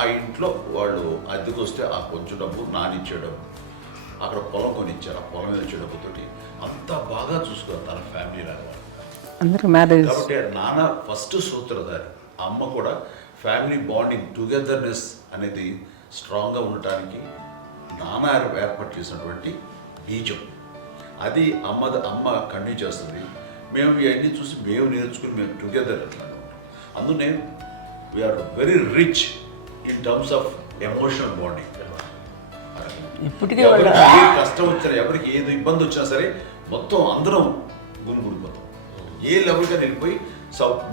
ఆ ఇంట్లో వాళ్ళు అద్దెకు వస్తే ఆ కొంచెం డబ్బు నానిచ్చే డబ్బు, అక్కడ పొలం కొనిచ్చారు, ఆ పొలం ఇచ్చే డబ్బుతోటి అంతా బాగా చూసుకోవాలి తన ఫ్యామిలీ లాగా. అందరికి మ్యారేజ్. కాబట్టి నాన్న ఫస్ట్ సూత్రధారి, అమ్మ కూడా ఫ్యామిలీ బాండింగ్ టుగెదర్నెస్ అనేది స్ట్రాంగ్గా ఉండటానికి నాన్న ఏర్పాటు చేసినటువంటి బీజం. అది అమ్మ కంటిన్యూ చేస్తుంది. మేము ఇవన్నీ చూసి మేము నేర్చుకుని మేము టుగెదర్ అట్లా ఉంటాం. అందునే we are very rich in terms of emotional bonding. ఇప్పటికే ఎవరికి ఏ కష్టం వచ్చినా, ఎవరికి ఏది ఇబ్బంది వచ్చినా సరే మొత్తం అందరం గురిపోతాం. ఏ లెవెల్గా వెళ్ళిపోయి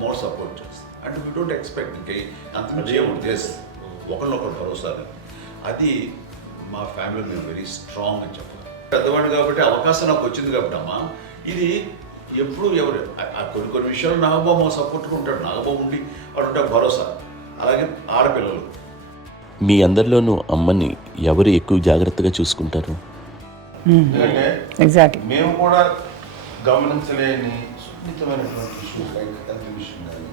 మోర్ సపోర్ట్ చేస్తాం. అండ్ వీ డోంట్ ఎక్స్పెక్ట్ ఇంకే అంత చేయకూడదు. ఎస్, ఒకరినొకరు భరోసా. అది మా ఫ్యామిలీ మేము వెరీ స్ట్రాంగ్ అని చెప్పాలి. పెద్దవాడు కాబట్టి అవకాశం నాకు వచ్చింది కాబట్టి అమ్మ, ఇది ఎప్పుడు ఎవరు కొన్ని విషయాలు నాగబాబు సపోర్ట్గా ఉంటాడు. నాగబాబు ఉండి వాడు ఉంటాడు భరోసా. అలాగే ఆడపిల్లలు. మీ అందరిలోనూ అమ్మని ఎవరు ఎక్కువ జాగ్రత్తగా చూసుకుంటారు? ఎందుకంటే ఎగ్జాక్ట్లీ. మేము కూడా గమనించలేని సున్నితమైనటువంటి ఇష్యూస్ లైక్ హెల్త్ విషయం కానీ,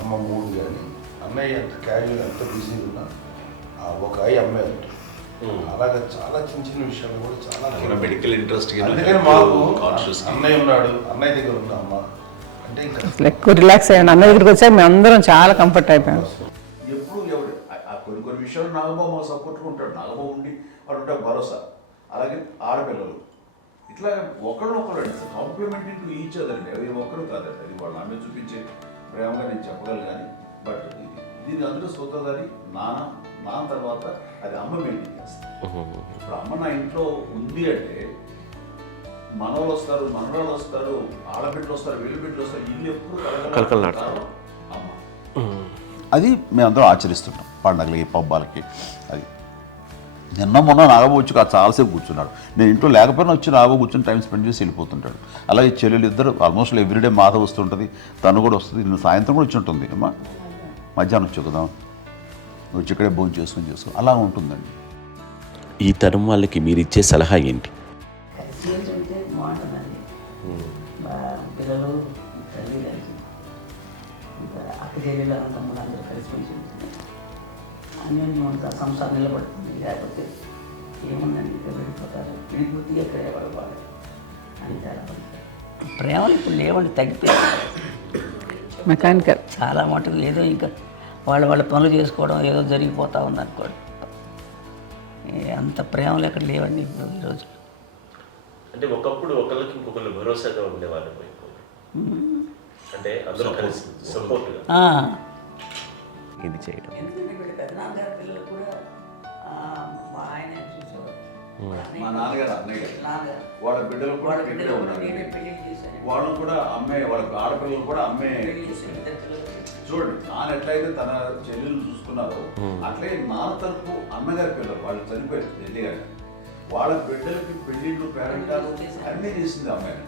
అమ్మ మూడు కానీ, అన్నయ్య ఎంత క్యాజువల్ ఎంత బిజీగా ఉన్నా ఒక అమ్మాయి ఉంటుంది. అలాగే చాలా చిన్న చిన్న విషయాలు కూడా చాలా మెడికల్ ఇంట్రెస్ట్. అందుకని మాకు అన్నయ్య ఉన్నాడు, అన్నయ్య దగ్గర ఉన్న అమ్మ అంటే ఇంకా ఎక్కువ రిలాక్స్ అయ్యాను. అన్న దగ్గరికి వచ్చాక మేము అందరం చాలా కంఫర్ట్ అయిపోయాం. ఎప్పుడు ఎవరు కొన్ని విషయాలు నాగబాబు సపోర్ట్గా ఉంటాడు. నాగబాబు ఉండి వాడు ఉంటాడు భరోసా. అలాగే ఆడపిల్లలు ఇట్లా ఒకరినొకరు కాంప్లిమెంటింగ్ టు ఈచ్ అదర్ అండి. అవి ఒక్కరు కాదండి, అది వాళ్ళ ఆమె చూపించే ప్రేమగా నేను చెప్పగలను. కానీ బట్ దీని అందరూ సూత్రధారి నాన్న తర్వాత అది అమ్మ మెయింటైన్ చేస్తుంది. ఇప్పుడు అమ్మ నా ఇంట్లో ఉంది అంటే మనవాళ్ళు వస్తారు, మనవాళ్ళు వస్తారు, ఆడబిడ్డలు వస్తారు, వీళ్ళు బిడ్డలు వస్తారు, ఇల్లు ఎప్పుడు కలకలాడతారు అమ్మ. అది మేమందరం ఆచరిస్తుంటాం పండగలకి, పబ్బాలకి. అది నిన్న మొన్న నాగబాబు వచ్చి చాలాసేపు కూర్చున్నాడు. నేను ఇంట్లో లేకపోయినా వచ్చి నాగబాబు కూర్చొని టైం స్పెండ్ చేసి వెళ్ళిపోతుంటాడు. అలాగే చెల్లెలు ఇద్దరు ఆల్మోస్ట్ ఎవ్రీడే మాత వస్తుంటుంది, తను కూడా వస్తుంది. నిన్న సాయంత్రం కూడా వచ్చి ఉంటుంది. అమ్మా మధ్యాహ్నం వచ్చి కదా వచ్చి ఇక్కడే భోజనం చేసుకో అలా ఉంటుందండి. ఈ తరం వాళ్ళకి మీరు ఇచ్చే సలహా ఏంటి? కలిసి ఉంటే బాగుంటుందండి. పిల్లలు తల్లి కలిసి ఇంకా అక్క చెల్లెలు తమ్ముడు అందరూ కలిసి మంచి అన్నీ ఉంటా సంసారం నిలబడుతుంది. లేకపోతే ఏముందండి ఇక్కడ వెళ్ళిపోతారు, విడిపోతే ఎక్కడే పడవాలి అని చాలా ప్రేమలు ఇప్పుడు లేవండి, తగ్గిపోయాయి. మెకానికల్ చాలా మటుకు ఏదో ఇంకా వాళ్ళ పనులు చేసుకోవడం ఏదో జరిగిపోతూ ఉంది అనుకోండి. అంత ప్రేమలు ఎక్కడ లేవండి ఇప్పుడు ఈ రోజు. అంటే ఒకప్పుడు ఒకళ్ళకి ఇంకొకళ్ళు భరోసాగా ఉండేవాళ్ళు. అంటే అందరూ కలిసి సపోర్ట్గా ఇది చేయడం. ఎందుకంటే వీళ్ళ పెద్దనాన్నగారి పిల్లలు కూడా మా ఆయన చూసేవారు. మా నాన్నగారు అన్నయ్య గారు నాన్నగారు వాళ్ళ బిడ్డలు కూడా వాళ్ళ ఇక్కడే బిడ్డలు ఉన్నారు. నేనే పెళ్లి చేశాను. వాళ్ళు కూడా అమ్మే, వాళ్ళ ఆడపిల్లలు కూడా అమ్మే. పెళ్లి చేశాను, ఇద్దరు పిల్లలు. చూడండి, నాన్న ఎట్లయితే తన చెల్లెలు చూసుకున్నారో అట్లే నాన్న తరపు అమ్మగారి పిల్లలు వాళ్ళు చనిపోయారు చెల్లి గారు. వాళ్ళ బిడ్డలకి పెళ్లిళ్ళు, పేరెంటాలు అన్నీ చేసింది అమ్మాయి.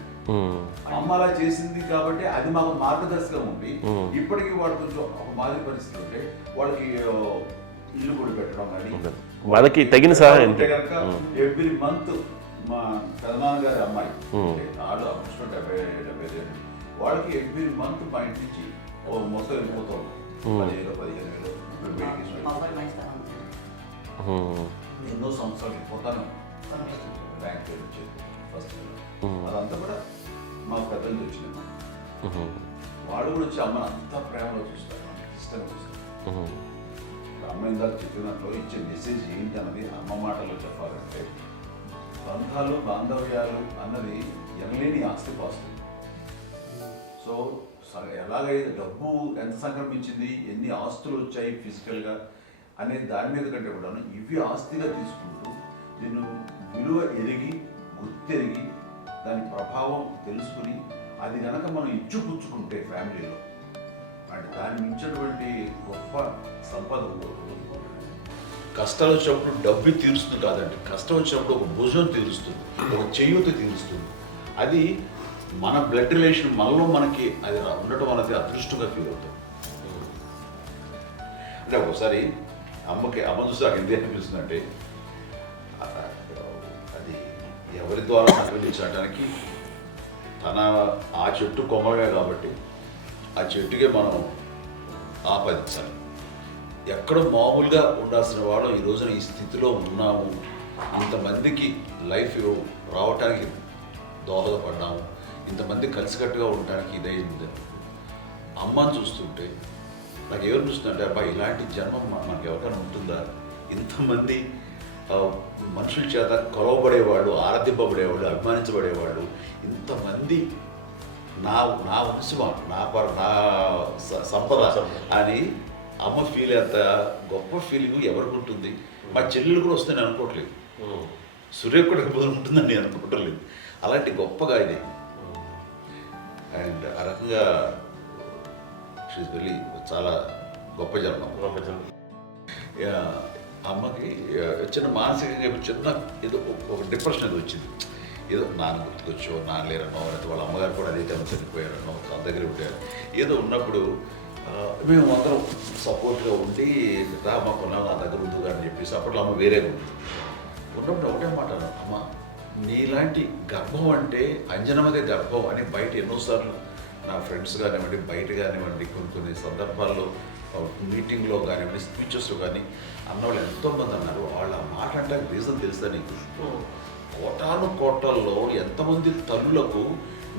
అమ్మ అలా చేసింది కాబట్టి అది మాకు మార్గదర్శకం ఉంది. ఇప్పటికీ వాళ్ళు కొంచెం ఒక మాదిరి పరిస్థితి ఉంటే వాళ్ళకి ఇల్లు కూడా పెట్టడం కానీ వాళ్ళకి తగిన సహాయం కనుక ఎవ్రీ మంత్ మా పెదనాన్నగారి అమ్మాయి వాళ్ళు అప్పుడు 70 వాళ్ళకి ఎవ్రీ మంత్ మా ఇంటి నుంచి మొత్తం వెళ్ళిపోతాం. 10,000-15,000 మా అబ్బాయి మంచితనం ఉంది. ఎన్నో సంవత్సరాలు వెళ్ళిపోతాను. బ్యాంక్ పేరు వచ్చేది ఫస్ట్ అదంతా కూడా మా పెద్దలు తెచ్చినాం. వాళ్ళు కూడా వచ్చి అమ్మని అంతా ప్రేమలో చూస్తారు, ఇష్టంగా చూస్తారు. అమ్మ ఇందాక చెప్పినట్లు ఇచ్చే మెసేజ్ ఏంటి అన్నది అమ్మ మాటల్లో చెప్పాలంటే, బంధాలు బాంధవ్యాలు అన్నది ఎనలేని ఆస్తిపాస్తులు. సో ఎలాగైతే డబ్బు ఎంత సంక్రమించింది, ఎన్ని ఆస్తులు వచ్చాయి ఫిజికల్గా అనే దాని మీద కంటే కూడా ఇవి ఆస్తిగా తీసుకుంటూ దీన్ని విలువ ఎరిగి, గుర్తెరిగి, దాని ప్రభావం తెలుసుకుని అది కనుక మనం ఇచ్చిపుచ్చుకుంటే ఫ్యామిలీలో అంటే దాన్ని మించినటువంటి గొప్ప సంపద. కష్టాలు వచ్చినప్పుడు డబ్బు తీరుస్తుంది కాదండి, కష్టం వచ్చినప్పుడు ఒక భుజం తీరుస్తుంది, ఒక చేయూత తీరుస్తుంది. అది మన బ్లడ్ రిలేషన్ మనలో మనకి అది ఉండటం అనేది అదృష్టంగా ఫీల్ అవుతుంది. అంటే ఒకసారి అమ్మ చూసి నాకు ఎందుకు అనిపిస్తుందంటే, అది ఎవరి ద్వారా సంగ్రహించడానికి తన ఆ చెట్టు కొమ్మగా కాబట్టి ఆ చెట్టుకే మనం ఆపాదించాలి. ఎక్కడో మామూలుగా ఉండాల్సిన వాడు ఈ రోజున ఈ స్థితిలో ఉన్నాము, ఇంతమందికి లైఫ్ రావటానికి దోహదపడ్డాము, ఇంతమంది కలిసికట్టుగా ఉండటానికి ఇదైంది. అమ్మని చూస్తుంటే నాకు ఎవరు చూస్తుంటే అబ్బా ఇలాంటి జన్మం మనకు ఎవరికైనా ఉంటుందా? ఇంతమంది మనుషుల చేత కొలవబడేవాళ్ళు, ఆరాధింపబడేవాళ్ళు, అభిమానించబడేవాళ్ళు, ఇంతమంది నా నా వంశమా, నా సంపద అని అమ్మ ఫీల్ అంత గొప్ప ఫీలింగ్ ఎవరికి ఉంటుంది? మా చెల్లెలు కూడా వస్తే నేను అనుకోవట్లేదు, సూర్య కూడా ఉంటుందని నేను అనుకోవట్లేదు. అలాంటి గొప్పగా ఇది. అండ్ ఆ రకంగా షీస్ వెరీ చాలా గొప్ప జన్మ. అమ్మకి చిన్న మానసికంగా చిన్న ఏదో ఒక డిప్రెషన్ అది వచ్చింది. ఏదో నాన్న గుర్తుకొచ్చో, నాన్న లేరనో, లేకపోతే వాళ్ళ అమ్మగారు కూడా అదే టైం చనిపోయారనో, తన దగ్గర ఉంటారు. ఏదో ఉన్నప్పుడు మేము అందరం సపోర్ట్గా ఉండి మా కొన్నాళ్ళు నా దగ్గర ఉందిగా అని చెప్పేసి అప్పట్లో అమ్మ వేరే ఉంది. ఉన్నప్పుడు ఒకటే మాట, అమ్మ నీలాంటి గర్భం అంటే అంజనమదే గర్భం అని బయట ఎన్నోసార్లు నా ఫ్రెండ్స్ కానివ్వండి, బయట కానివ్వండి, కొన్ని సందర్భాల్లో మీటింగ్లో కానివ్వండి, స్పీచెస్లో కానీ అన్నవాళ్ళు ఎంతోమంది అన్నారు. వాళ్ళ మాట అంటే రీజన్ తెలుసా నీకు? కోటాను కోటల్లో ఎంతమంది తల్లులకు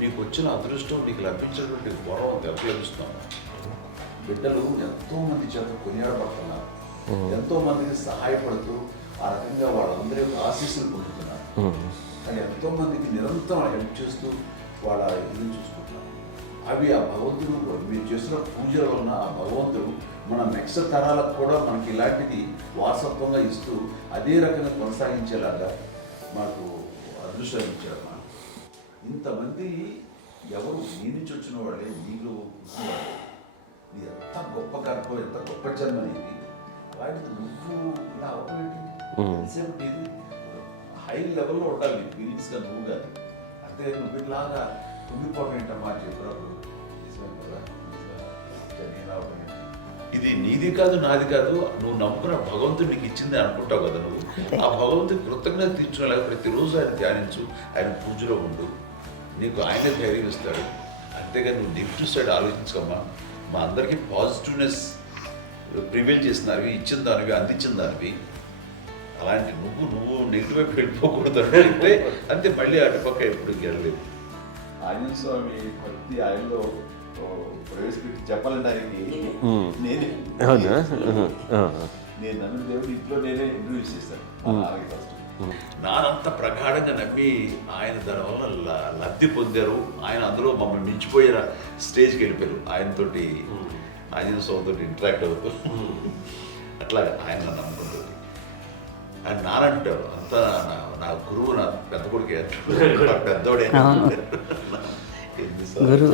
నీకు వచ్చిన అదృష్టం, నీకు లభించినటువంటి గౌరవం ఎవరు లభిస్తున్నావు? బిడ్డలు ఎంతోమంది చేత కొనియాడబడుతున్నారు, ఎంతోమందికి సహాయపడుతూ ఆ రకంగా వాళ్ళందరి యొక్క ఆశీస్సులు పొందుతున్నారు. కానీ ఎంతోమందికి నిరంతరం హెల్ప్ చేస్తూ వాళ్ళ ఇది చూసుకుంటున్నారు. అవి ఆ భగవంతుడు మీరు చేస్తున్న పూజలో ఉన్న ఆ భగవంతుడు మన నెక్స్ట్ తరాలకు కూడా మనకి ఇలాంటిది వారసత్వంగా ఇస్తూ అదే రకంగా కొనసాగించేలాగా మనకు అదృష్టాన్ని ఇచ్చారు. మనం ఇంతమంది ఎవరు నీ నుంచి వచ్చిన వాళ్ళే, నీకు నీ ఎంత గొప్ప గర్భం, ఎంత గొప్ప జన్మ నీది. అలాంటిది నువ్వు ఇలా అవపేటి ఎంతసేపు నీది హై లెవెల్లో ఉండాలి నీ ఫీలింగ్స్గా నువ్వు కానీ. అంతే నువ్వు ఇలాగా కుంగిపోవడం ఏంటమ్మా చెప్పినప్పుడు ఇది నీది కాదు, నాది కాదు, నువ్వు నమ్ముకున్న భగవంతుడు నీకు ఇచ్చింది అనుకుంటావు కదా. నువ్వు ఆ భగవంతుడి కృతజ్ఞత తీర్చుకునేలాగా ప్రతిరోజు ఆయన ధ్యానించు, ఆయన పూజలో ఉండు, నీకు ఆయనే ధైర్యం ఇస్తాడు. అంతేగాని నువ్వు నెగిటివ్ సైడ్ ఆలోచించకమ్మా. మా అందరికీ పాజిటివ్నెస్ ప్రివైల్ చేసిన దానివి, ఇచ్చిన దానివి, అందించిన దానివి. అలాంటి నువ్వు నెగిటివ్ వైపు వెళ్ళిపోకూడదు అంటే అంతే. మళ్ళీ అటుపక్క ఎప్పుడు గెలలేదు. ఆంజనేయ స్వామి భక్తి ఆయనలో ప్రవేశపెట్టి చెప్పాలంటే ఆయనకి నేనే నేను నమ్మిన దేవుడు ఇంట్లో నేనే ఇంట్రడ్యూస్ చేశాను. ఫస్ట్ నానంత ప్రగాఢంగా నమ్మి ఆయన దానివల్ల లబ్ధి పొందారు. ఆయన అందులో మమ్మల్ని మించిపోయిన స్టేజ్కి వెళ్ళిపోయారు. ఆయనతోటి ఆంజనేయ స్వామితో ఇంటరాక్ట్ అవుతూ అట్లా ఆయన నమ్ముకుంటుంది. ఆయన నానంటారు అంతా నా గురువు, నా పెద్ద కొడుకు పెద్దోడే. గురువు